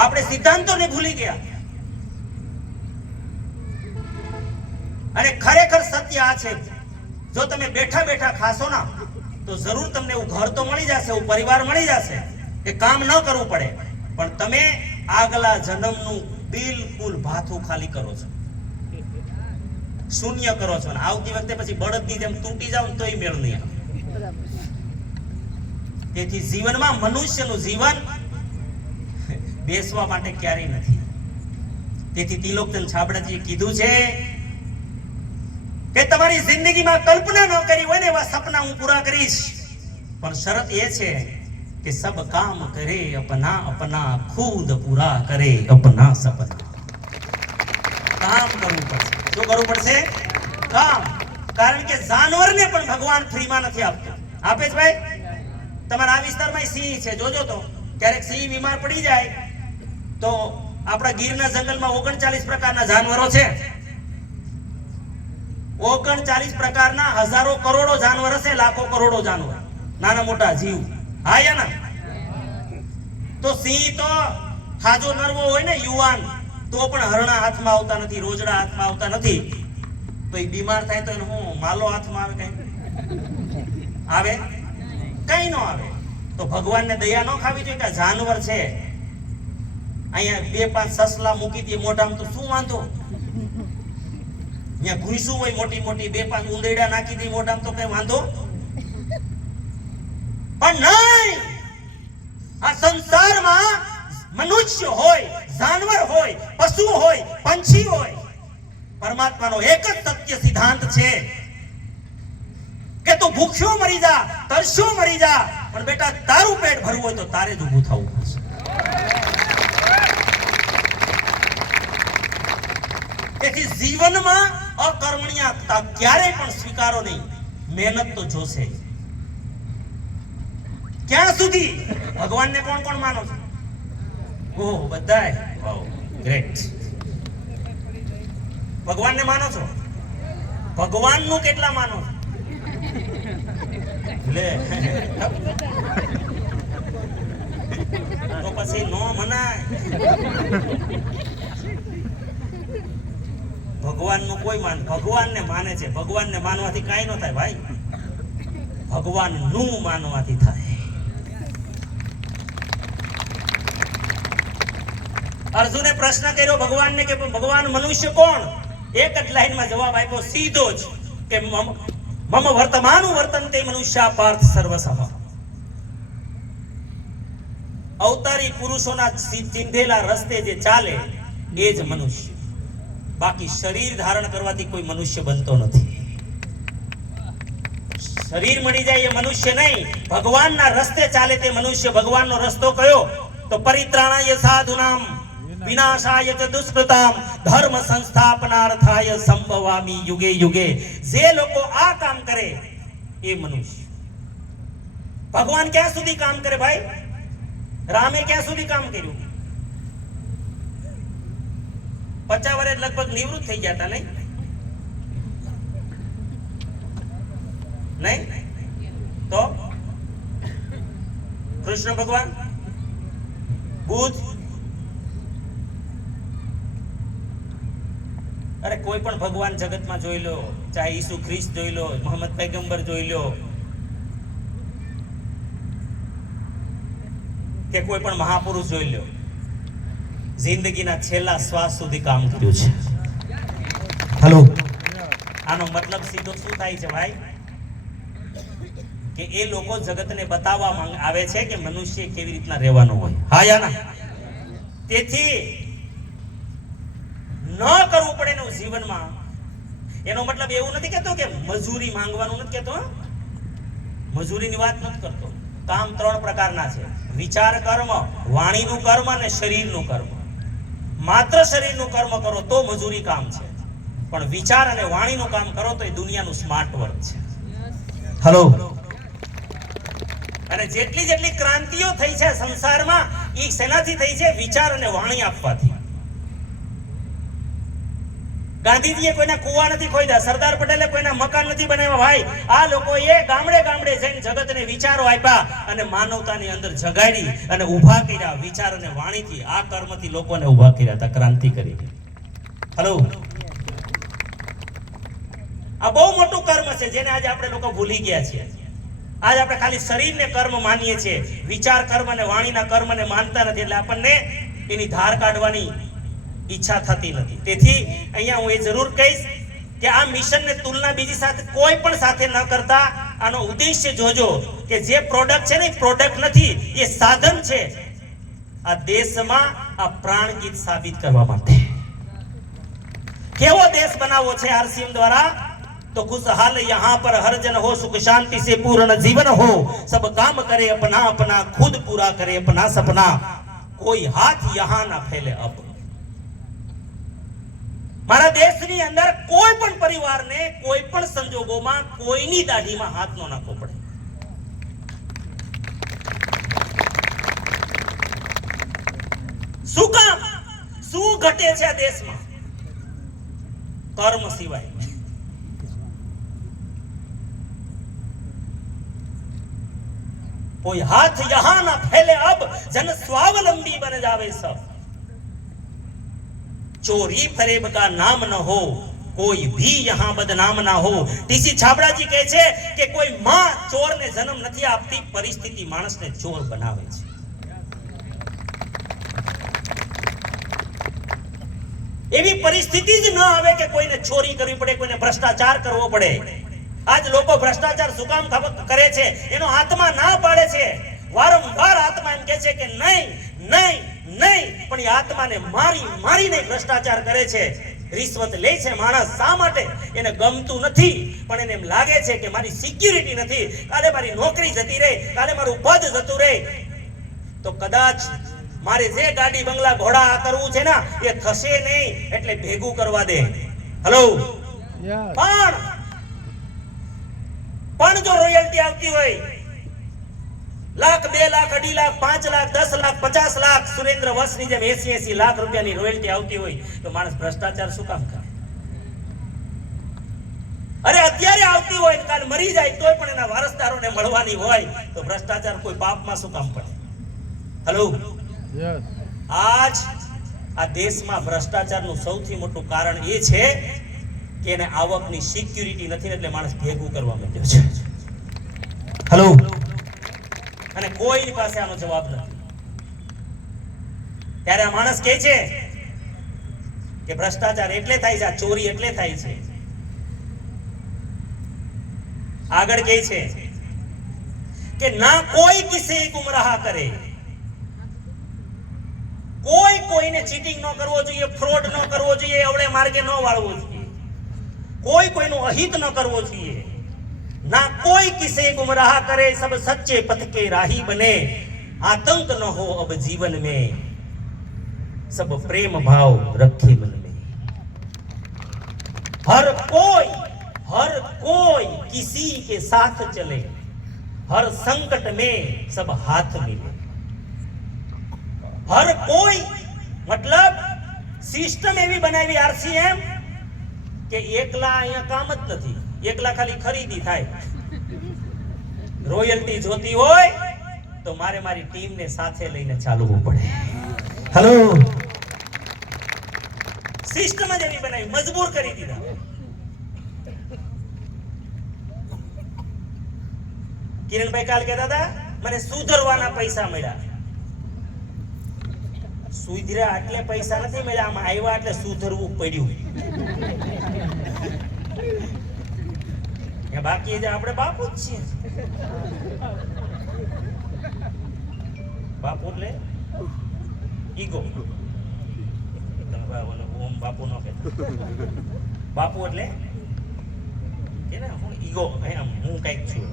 આપણે સિદ્ધાંતોને ભૂલી ગયા. અને ખરેખર સત્ય આ છે. જો તમે બેઠા બેઠા ખાશો ના તો જરૂર તમને એવું ઘર તો મળી જશે એવું પરિવાર મળી જશે કે કામ ન કરવું પડે. પણ તમે આગલા જન્મનું બિલકુલ ભાથું ખાલી કરો છો. શૂન્ય કરો છો. અને આવતી વખતે પછી બળદની જેમ તૂટી જાવ તોય મેળ નહીં આવે. તેથી જીવનમાં મનુષ્યનું જીવન બેસવા માટે ક્યારેય નથી. તેથી તિલોકતલ છાબડાજીએ કીધું છે કે તમારી જિંદગીમાં કલ્પના ન કરી હોય ને એવા સપના હું પૂરા કરીશ. પણ શરત એ છે કે સબ કામ કરે અપના અપના ખુદ પૂરા કરે, અપના સપના. કામ કરવું પડશે. શું કરવું પડશે? કામ. કારણ કે જાનવરને પણ ભગવાન ફ્રીમાં નથી આપતો. આપે છે ભાઈ? તમારા આ વિસ્તારમાં સિંહ છે. જોજો તો. ક્યારેક સિંહ બીમાર પડી જાય તો આપણા ગીરના જંગલમાં ઓગણચાલીસ પ્રકારના જાનવરો છે. ઓગણચાલીસ પ્રકારના હજારો કરોડો જાનવર હશે, લાખો કરોડો જાનવર. નાના મોટા જીવ. હા તો સિંહ તો હાજો નરવો હોય ને, યુવાન, તો પણ હરણા હાથમાં આવતા નથી, રોજડા હાથમાં આવતા નથી. તો એ બીમાર થાય તો એને હું, માલો હાથમાં આવે કઈ? આવે? કઈ ન આવે. તો ભગવાનને દયા ન ખાવી જોઈએ કે જાનવર છે. અહીંયા બે પાંચ સસલા મૂકી દે મોઢામાં તો શું વાંધો? અહીંયા ઘૂસું હોય મોટી મોટી, બે પાંચ ઉંદેડા નાખી દે મોઢામાં તો કઈ વાંધો? પણ નહીં! આ સંસારમાં મનુષ્ય હોય, જાનવર હોય, પશુ હોય, પંછી હોય, પરમાત્માનો એક જ સત્ય સિદ્ધાંત છે કે તું ભૂખ્યો મરી જા, તરસ્યો મરી જા, પણ બેટા તારું પેટ ભરવું હોય તો તારે જ ઊભું થવું પડશે તેથી જીવનમાં અકર્મણ્યતા ક્યારેય પણ સ્વીકારો નહીં. મહેનત તો જોશે. ક્યાં સુધી? ભગવાનને કોણ કોણ માનો છો? ઓહ, બધાય. વાવ ગ્રેટ ભગવાનને માનો છો? ભગવાનનું કેટલા માનો? લે. તો પછી નો મનાય. ભગવાનનું કોઈ માન ભગવાનને માને છે. ભગવાનને માનવાથી કાંઈ ન થાય ભાઈ. ભગવાનનું માનવાથી થાય. અર્જુને પ્રશ્ન કર્યો, ભગવાનને કે ભગવાન મનુષ્ય કોણ? એક જ લાઈનમાં જવાબ આપ્યો, સીધો જ કે મમ વર્તમાન વર્તન તે મનુષ્ય પાર્થ સર્વસમ. અવતારી પુરુષોના ચીંધેલા રસ્તે જે ચાલે, એ જ મનુષ્ય. બાકી શરીર ધારણ કરવાથી કોઈ મનુષ્ય બનતો નથી. શરીર મળી જાય એ મનુષ્ય નહીં, ભગવાનના રસ્તે ચાલે તે મનુષ્ય ભગવાનનો રસ્તો કયો? તો પરિત્રાણાય સાધુનામ, વિનાશાય ચ દુષ્કૃતામ, ધર્મ સંસ્થાપનાર્થાય સંભવામી યુગે યુગે. જે લોકો આ કામ કરે એ મનુષ્ય. ભગવાન ક્યાં સુધી કામ કરે ભાઈ? રામે ક્યાં સુધી કામ કર્યું? પચાસ વર્ષ લગભગ નિવૃત્ત થઈ ગયા હતા નહીં? નહીં? તો? કૃષ્ણ ભગવાન? બુદ્ધ અરે, કોઈ પણ ભગવાન જગતમાં જોઈ લો, ચાહે ઈસુ ખ્રિસ્ત જોઈ લો મોહમ્મદ પૈગંબર જોઈ લો, કે કોઈ પણ મહાપુરુષ જોઈ લો. જિંદગીના છેલ્લા શ્વાસ સુધી કામ કર્યું છે. હલો. આનો મતલબ સીધો શું થાય છે ભાઈ? કે એ લોકો જગતને બતાવવા માંગ આવે છે કે મનુષ્ય કેવી રીતના રહેવાનું હોય. હા યા ના? તેથી ન કરવું પડે એનું જીવનમાં. એનો મતલબ એવું નથી કેતો કે મજૂરી માંગવાનું નથી કેતો મજૂરીની વાત નથી કરતો. કામ ત્રણ પ્રકારના છે. વિચાર કર્મ વાણીનું કર્મ અને શરીરનું કર્મ. માત્ર શરીરનું કર્મ કરો તો મજૂરી કામ છે. પણ વિચાર અને વાણીનું કામ કરો તો એ દુનિયાનું સ્માર્ટ વર્ક છે. હલો અને જેટલી જેટલી ક્રાંતિઓ થઈ છે સંસારમાં એ શેનાથી થઈ છે વિચાર અને વાણી આપવાથી. ગાંધીજીએ કોઈના કુવા નથી ખોદ્યા, સરદાર પટેલે કોઈના મકાન નથી બનાવ્યા. ભાઈ, આ લોકોએ ગામડે ગામડે જઈને જગતને વિચારો આપ્યા અને માનવતાની અંદર જગાડી અને ઊભા કર્યા વિચાર અને વાણીથી. આ કર્મથી લોકોને ઊભા કર્યા હતા, ક્રાંતિ કરી હલો આ બહુ મોટું કર્મ છે, જેને આજે આપણે લોકો ભૂલી ગયા છીએ. આજ આપણે ખાલી શરીરને કર્મ માનીએ છીએ. વિચાર કર્મ અને વાણીના કર્મને માનતા નથી, એટલે આપણને એની ધાર કાઢવાની ઈચ્છા થતી નથી તેથી અહીંયા હું એ જરૂર કહીશ કે આ મિશનને તુલના બીજી સાથે કોઈ પણ સાથે ન કરતા આનો ઉદ્દેશ્ય જોજો કે જે પ્રોડક્ટ છે ને એ પ્રોડક્ટ નથી એ સાધન છે આ દેશમાં આ પ્રાણ ગીત સાબિત કરવા માટે કેવો દેશ બનાવવો છે આરસીએમ દ્વારા तो खुशहाल यहाँ पर हर जन हो सुख शांति से पूर्ण जीवन हो सब काम करे अपना अपना खुद पूरा करे अपना सपना कोई हाथ यहाँ ना फैले अब મારા દેશની અંદર કોઈ પણ પરિવારને કોઈ પણ સંજોગોમાં કોઈની દાઢીમાં હાથ ન નાખવો પડે. શું કામ? શું ઘટે છે આ દેશમાં? કર્મ સિવાય. કોઈ હાથ યહાં ના ફેલે, અબ જન સ્વાવલંબી બન જાવે સબ. चोरी फरेब का नाम न हो કોઈ ભી યહાં બદનામ ના હો ટીસી છાબડાજી કહે છે કે કોઈ માં ચોરને જન્મ નથી આપતી પરિસ્થિતિ માણસને ચોર બનાવે છે એવી પરિસ્થિતિ જ ન આવે કે કોઈને ચોરી કરવી પડે કોઈને ભ્રષ્ટાચાર કરવો પડે આજ લોકો ભ્રષ્ટાચાર શું કામ ખબર કરે છે એનો આત્મા ના પાડે છે વારંવાર આત્મા એમ કહે છે કે નહીં નહીં નહીં પણ એ આત્માને મારી મારીને ભ્રષ્ટાચાર કરે છે. રિશ્વત લે છે માણસ શા માટે? એને ગમતું નથી પણ એને એમ લાગે છે કે મારી સિક્યુરિટી નથી. કાલે મારી નોકરી જતી રહે કાલે મારું પદ જતું રહે. તો કદાચ મારે જે ગાડી બંગલા ઘોડા કરવું છે ને એ થશે નહીં એટલે ભેગું કરવા દે. હલો પણ પણ જો રોયલ્ટી આવતી હોય લાખ બે લાખ અઢી લાખ પાંચ લાખ દસ લાખ પચાસ લાખ સુરેન્દ્ર વસની જેમ એસી એસી લાખ રૂપિયાની રોયલ્ટી આવતી હોય તો માણસ ભ્રષ્ટાચાર શું કામ કરે? અરે અત્યારે આવતી હોય કાલ મરી જાય તોય પણ એના વારસદારોને મળવાની હોય તો ભ્રષ્ટાચાર કોઈ પાપમાં શું કામ પડે? હલો આજ આ દેશમાં ભ્રષ્ટાચારનું સૌથી મોટું કારણ એ છે કે એને આવકની સિક્યુરિટી નથી એટલે માણસ ભેગું કરવા માંડ્યો છે. હલો કોઈની પાસે આનો જવાબ નથી. ત્યારે આ માણસ કહે છે કે ભ્રષ્ટાચાર એટલે થાય છે ચોરી એટલે થાય છે. આગળ કહે છે કે ના કોઈ કિસે ગુમરાહ કરે. કોઈ કોઈને ચીટિંગ ન કરવો જોઈએ ફ્રોડ ન કરવો જોઈએ, અવળે માર્ગે ન વાળવો જોઈએ. કોઈ કોઈનું અહિત ન કરવો જોઈએ. ના કોઈ કિસે ગુમરાહ કરે સબ સચ્ચે પથ કે રાહી બને આતંક ન હો અબ જીવન में सब प्रेम भाव रखे मन में हर कोई हर कोई किसी के साथ चले हर संकट में सब हाथ मिले હર કોઈ મતલબ સિસ્ટમ એવી બનાવી આરસીએમ કે એકલા અહીંયા કામ જ નથી એકલા ખાલી ખરીદી થાય. રોયલ્ટી જોતી હોય તો મારે મારી ટીમને સાથે લઈને ચાલવું પડે. હેલો સિસ્ટમ જ એવી બનાવી મજબૂર કરી દીધા. કિરણભાઈ કાલ કહેતા હતા મને સુધરવાના પૈસા મળ્યા. સુધર્યા એટલે પૈસા નથી મળ્યા આમાં આવ્યા એટલે સુધરવું પડ્યું. એ બાકી જે આપણે બાપુ જ છીએ. બાપુ એટલે ઈગો. ઓમ બાપુ નો કે બાપુ એટલે કે ને હું ઈગો હું કંઈક છું.